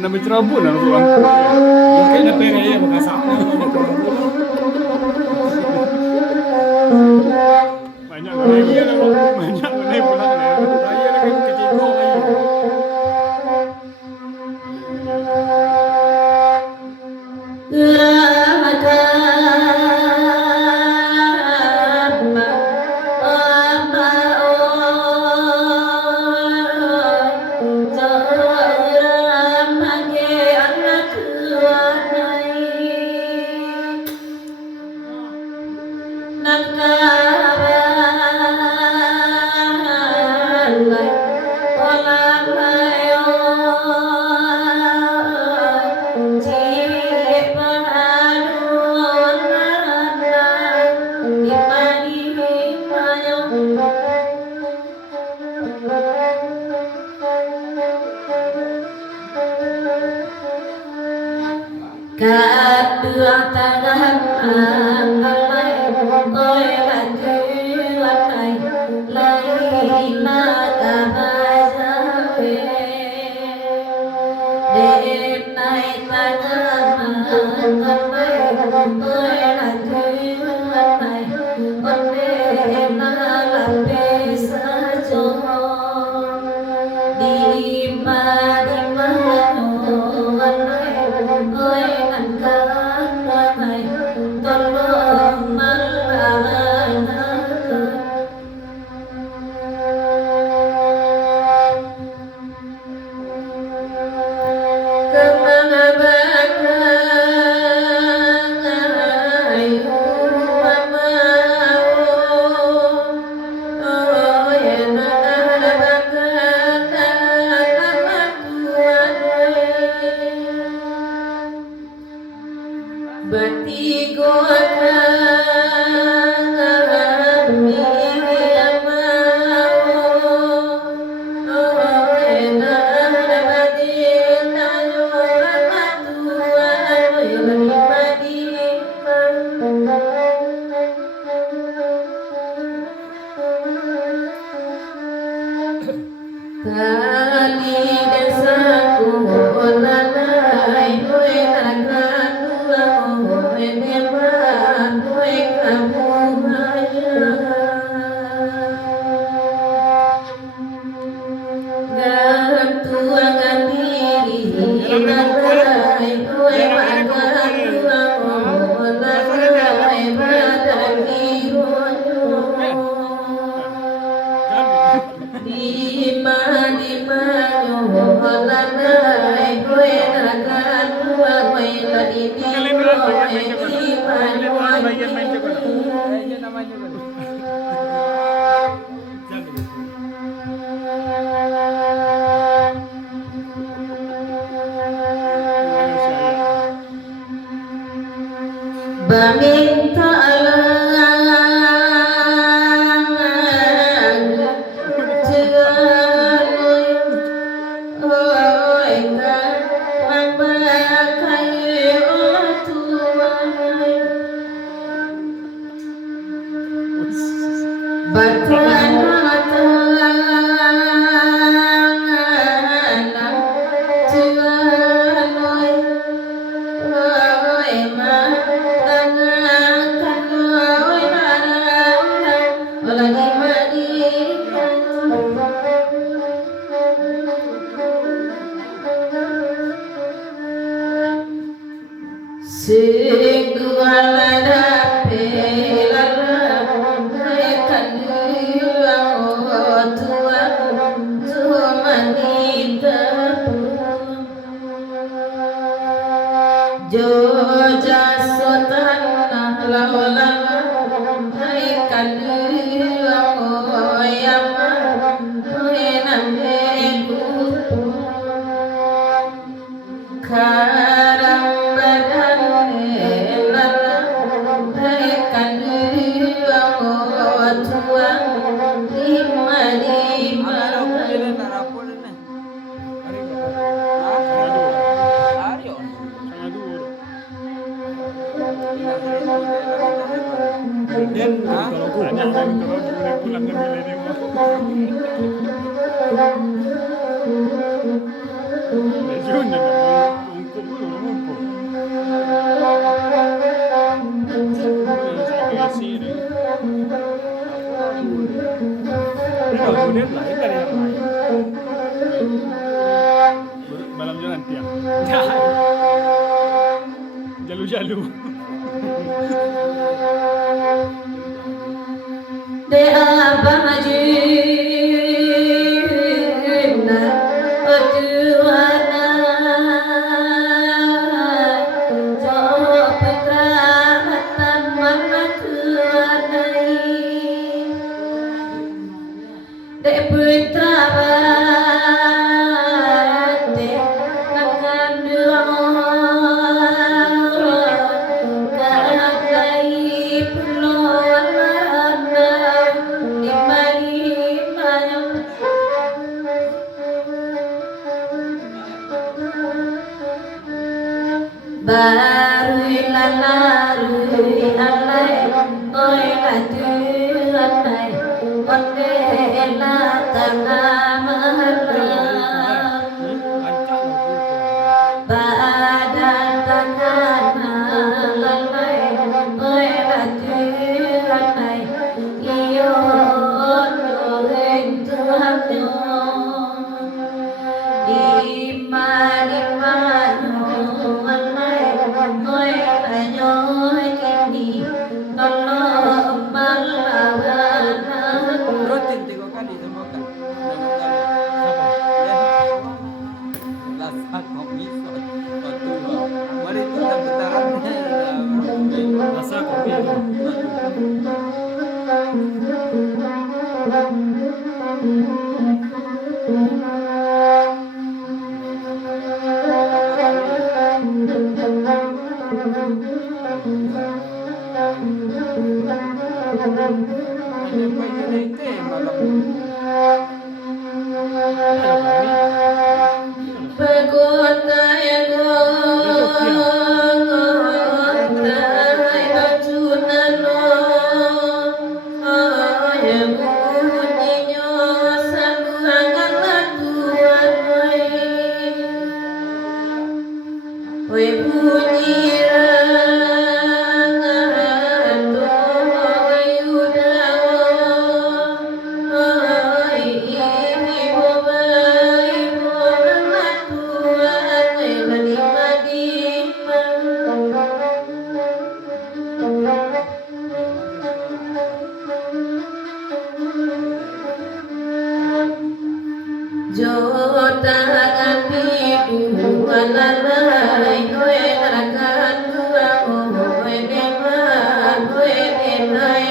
Kena bercerabut lah orang tua. Yang kayak ada pere ya bekas sana. Banyak gaya lah, banyak gaya pulang lah. Raya lah kan kecil kau raya. Kedua tangan angkai oi lagi lakai laina kabajawe denai tangan angkai oi lagi lakai ondena lape sajo di mana oi Bagian main juga. Kayaknya namanya juga. Baminta Jun Kemudian lain dari yang lain. Malam jalan tiang. Ya, Jalu-jalu. de abajina perjuana jo putra matan mana tuanai de putra bate akan dua kagai pulau marana di mana baru lalaru alai oi laju alai onde la tanamala badan tanana lalai oi laju alai iyo ren tuhanyo di mana alai oi ayo kini tolong malawala Rutin tiga kali sama kan. Lasak kopi satu dua. Mari kita putaran. rasa kopi itu. Pagota ego tai bajunano ayam kuninyo saluangan latuan oi bunyi Jotangan bidu alalai oi narakan dua oi deman oi denai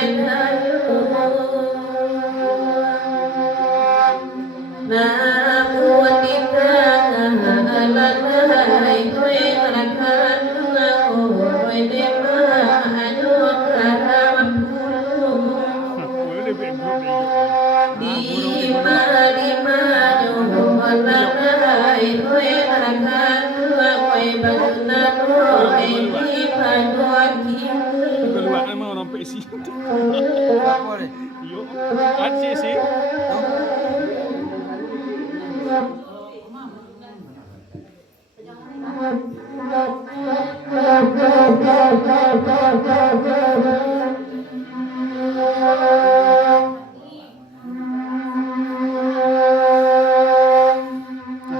namun di tangan alalai oi narakan dua oi deman oi karamat bulu Boleh lebih grup ni. di mana walai oi narakan dua oi bagunan oi di paduaki Keluar nama orang pesi. Apa ni? Yo. Acik sih.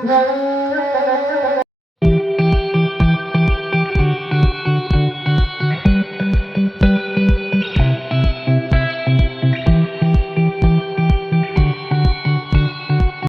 Thank you.